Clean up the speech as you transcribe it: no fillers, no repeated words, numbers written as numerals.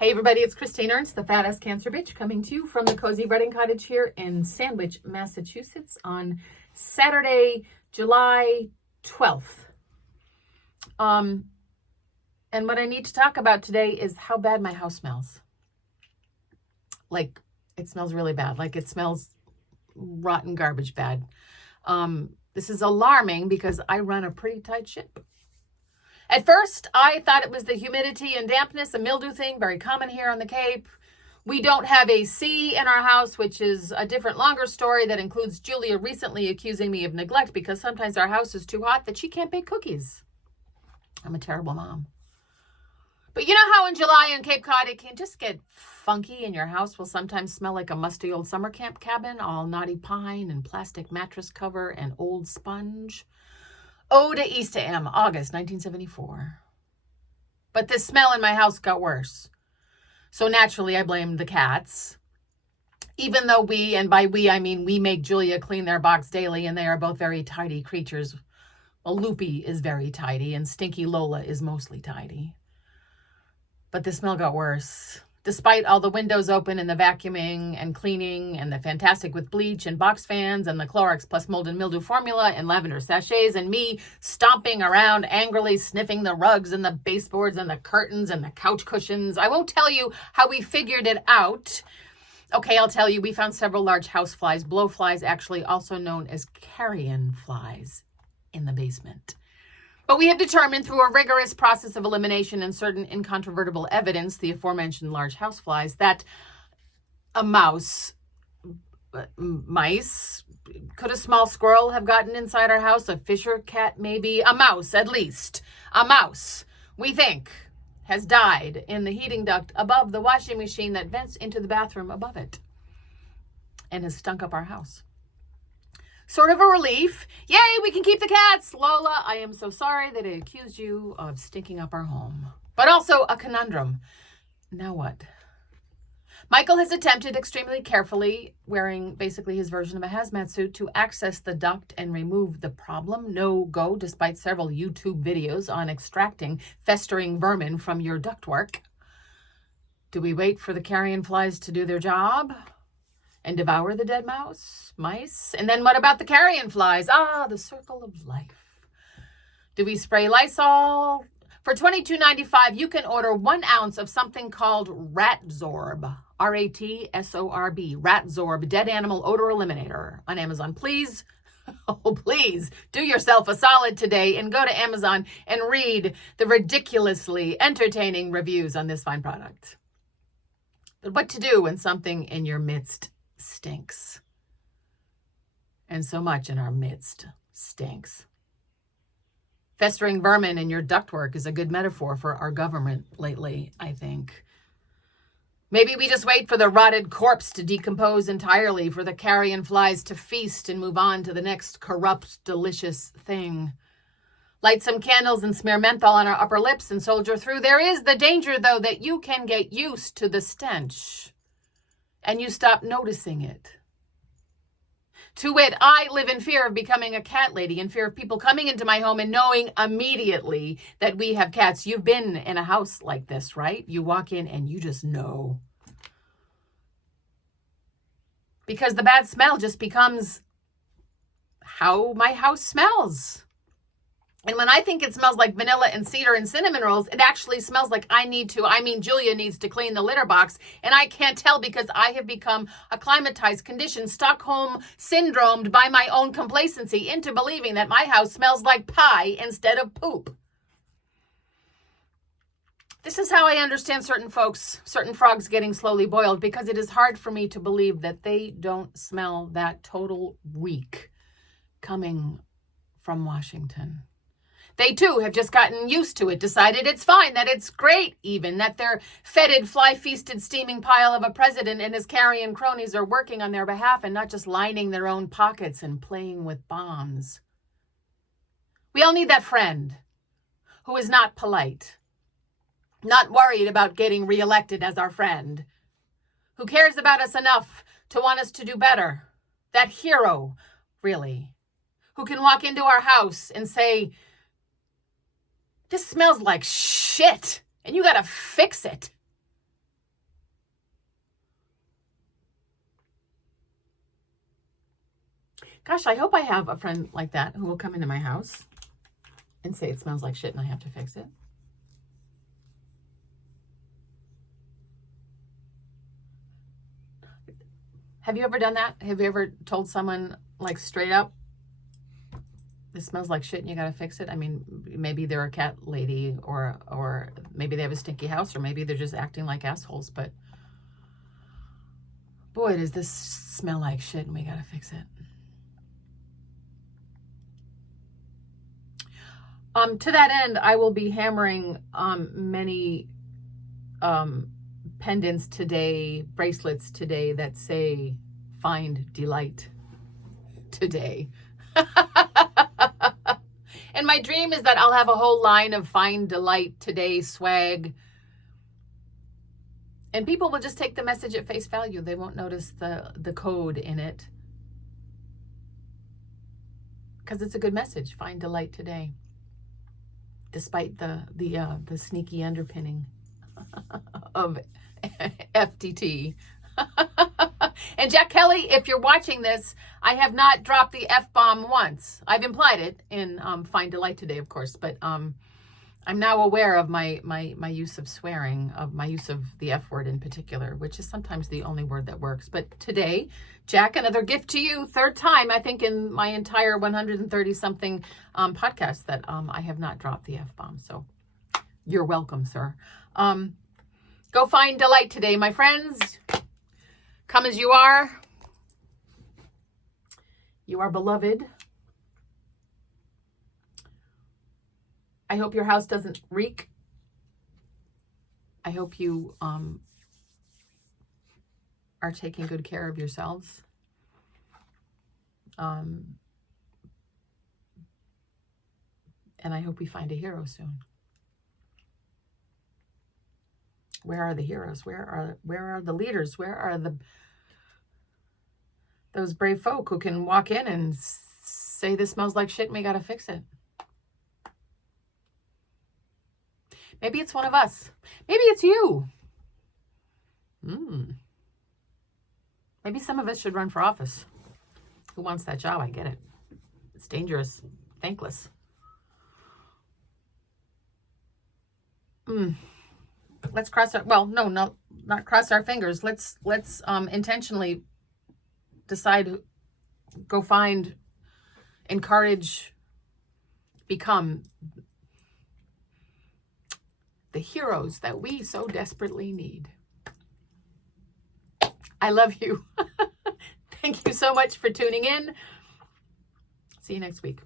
Hey everybody, it's Christine Ernst, the Fat Ass Cancer Bitch, coming to you from the Cozy Breading Cottage here in Sandwich, Massachusetts on Saturday, July 12th. And what I need to talk about today is how bad my house smells. Like, it smells really bad. Like, it smells rotten garbage bad. This is alarming because I run a pretty tight ship. At first, I thought it was the humidity and dampness, a mildew thing, very common here on the Cape. We don't have AC in our house, which is a different, longer story that includes Julia recently accusing me of neglect because sometimes our house is too hot that she can't bake cookies. I'm a terrible mom. But you know how in July in Cape Cod it can just get funky and your house will sometimes smell like a musty old summer camp cabin, all knotty pine and plastic mattress cover and old sponge? Oh, to East AM, August 1974. But the smell in my house got worse. So naturally, I blamed the cats. Even though we, and by we, I mean we make Julia clean their box daily, and they are both very tidy creatures. Well, Loopy is very tidy, and Stinky Lola is mostly tidy. But the smell got worse. Despite all the windows open and the vacuuming and cleaning and the Fantastic with bleach and box fans and the Clorox plus mold and mildew formula and lavender sachets and me stomping around angrily sniffing the rugs and the baseboards and the curtains and the couch cushions. I won't tell you how we figured it out. Okay, I'll tell you, we found several large house flies, blowflies, actually also known as carrion flies, in the basement. But we have determined through a rigorous process of elimination and certain incontrovertible evidence, the aforementioned large houseflies, that mice, could a small squirrel have gotten inside our house? A Fisher cat, maybe? A mouse, at least. A mouse, we think, has died in the heating duct above the washing machine that vents into the bathroom above it and has stunk up our house. Sort of a relief. Yay, we can keep the cats. Lola, I am so sorry that I accused you of stinking up our home. But also a conundrum. Now what? Michael has attempted extremely carefully, wearing basically his version of a hazmat suit, to access the duct and remove the problem. No go, despite several YouTube videos on extracting festering vermin from your ductwork. Do we wait for the carrion flies to do their job and devour the dead mice? And then what about the carrion flies? Ah, the circle of life. Do we spray Lysol? For $22.95, you can order 1 ounce of something called Sorb, R-A-T-S-O-R-B, Sorb, dead animal odor eliminator on Amazon. Please, oh, please do yourself a solid today and go to Amazon and read the ridiculously entertaining reviews on this fine product. But what to do when something in your midst stinks? And so much in our midst stinks. Festering vermin in your ductwork is a good metaphor for our government lately, I think. Maybe we just wait for the rotted corpse to decompose entirely, for the carrion flies to feast and move on to the next corrupt, delicious thing. Light some candles and smear menthol on our upper lips and soldier through. There is the danger, though, that you can get used to the stench and you stop noticing it. To wit, I live in fear of becoming a cat lady, in fear of people coming into my home and knowing immediately that we have cats. You've been in a house like this, right? You walk in and you just know. Because the bad smell just becomes how my house smells. And when I think it smells like vanilla and cedar and cinnamon rolls, it actually smells like Julia needs to clean the litter box. And I can't tell because I have become acclimatized, conditioned, Stockholm syndromed by my own complacency into believing that my house smells like pie instead of poop. This is how I understand certain frogs getting slowly boiled, because it is hard for me to believe that they don't smell that total reek coming from Washington. They, too, have just gotten used to it, decided it's fine, that it's great even, that their fetid, fly-feasted, steaming pile of a president and his carrion cronies are working on their behalf and not just lining their own pockets and playing with bombs. We all need that friend who is not polite, not worried about getting reelected as our friend, who cares about us enough to want us to do better. That hero, really, who can walk into our house and say, "This smells like shit, and you gotta fix it." Gosh, I hope I have a friend like that who will come into my house and say it smells like shit and I have to fix it. Have you ever done that? Have you ever told someone, like, straight up, this smells like shit and you got to fix it? I mean, maybe they're a cat lady, or maybe they have a stinky house, or maybe they're just acting like assholes, but boy, does this smell like shit and we got to fix it. To that end, I will be hammering many pendants today, bracelets today that say find delight today. And my dream is that I'll have a whole line of find delight today swag, and people will just take the message at face value. They won't notice the code in it, because it's a good message. Find delight today, despite the sneaky underpinning of FTT. And Jack Kelly, if you're watching this, I have not dropped the F-bomb once. I've implied it in Find Delight today, of course, but I'm now aware of my use of swearing, of my use of the F word in particular, which is sometimes the only word that works. But today, Jack, another gift to you, third time, I think, in my entire 130-something podcast that I have not dropped the F-bomb. So you're welcome, sir. Go find delight today, my friends. Come as you are. You are beloved. I hope your house doesn't reek. I hope you are taking good care of yourselves. And I hope we find a hero soon. Where are the heroes? Where are the leaders? Where are those brave folk who can walk in and say this smells like shit and we got to fix it? Maybe it's one of us. Maybe it's you. Maybe some of us should run for office. Who wants that job? I get it. It's dangerous, thankless. Let's cross our, well, no, not cross our fingers. Let's intentionally decide, go find, encourage, become the heroes that we so desperately need. I love you. Thank you so much for tuning in. See you next week.